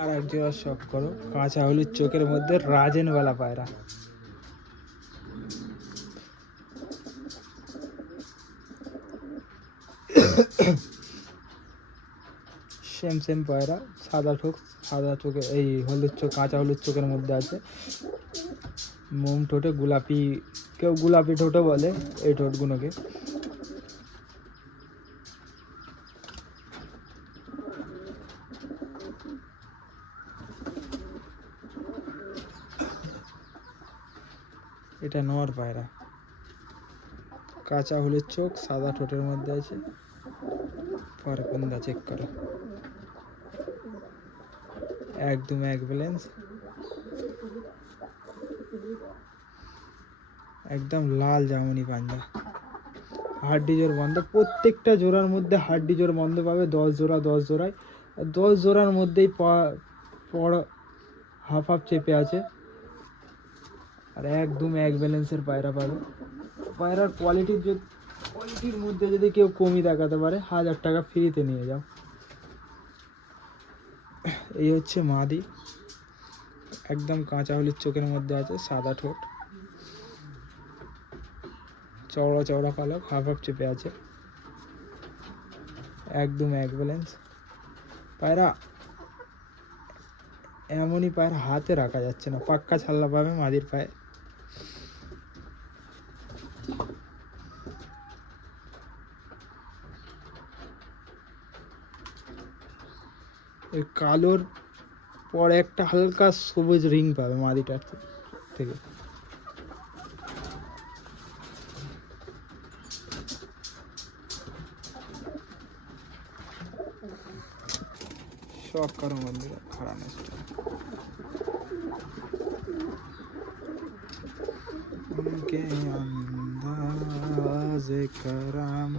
আর এক জোড়া শখ করো, কাঁচা হলুদ চোখের মধ্যে রাজেনওয়ালা পায়রা। সেম সেম পায়রা, সাদা ঠোক, সাদা চোখে এই হলুদ চোখ, কাঁচা হলুদ চোখের মধ্যে আছে। মোম ঠোঁটে গোলাপি, কেউ গোলাপি ঠোঁটও বলে এই ঠোঁটগুলোকে। এটা নর পায়রা, কাঁচা হলুদ চোখ, সাদা ঠোঁটের মধ্যে আছে। ফারকুন্দা চেক করো, একদম এক ব্যালেন্স, একদম লাল জামুনি পাঞ্জা। হাড্ডি জোর বন্ধ, প্রত্যেকটা জোড়ার মধ্যে হাড্ডি জোর বন্ধ পাবে। 10 জোড়া 10 জোড়ায়, 10 জোড়ার মধ্যেই পর হাফ হাফ চেপে আছে। আর একদম এক ব্যালেন্সের পায়রা পাবে। পায়রার কোয়ালিটির মধ্যে যদি কেউ কমই দেখাতে পারে, 1000 টাকা ফ্রিতে নিয়ে যাও। এই হচ্ছে মাদি, একদম কাঁচা হলুদ চোখের মধ্যে আছে, সাদা ঠোঁট, চওড়া চওড়া পালক, হাফ হাফ চেপে আছে, একদম এক ব্যালেন্স পায়রা। এমনই পায়রা হাতে রাখা যাচ্ছে না, পাক্কা ছাল্লা পাবে মাদির পায়ে। ওই কালোর পরে একটা হালকা সবুজ রিং পাবে মাদিটার থেকে। শখ করো বন্ধুরা, খারাপ নষ্ট उनके अंदाज़े करम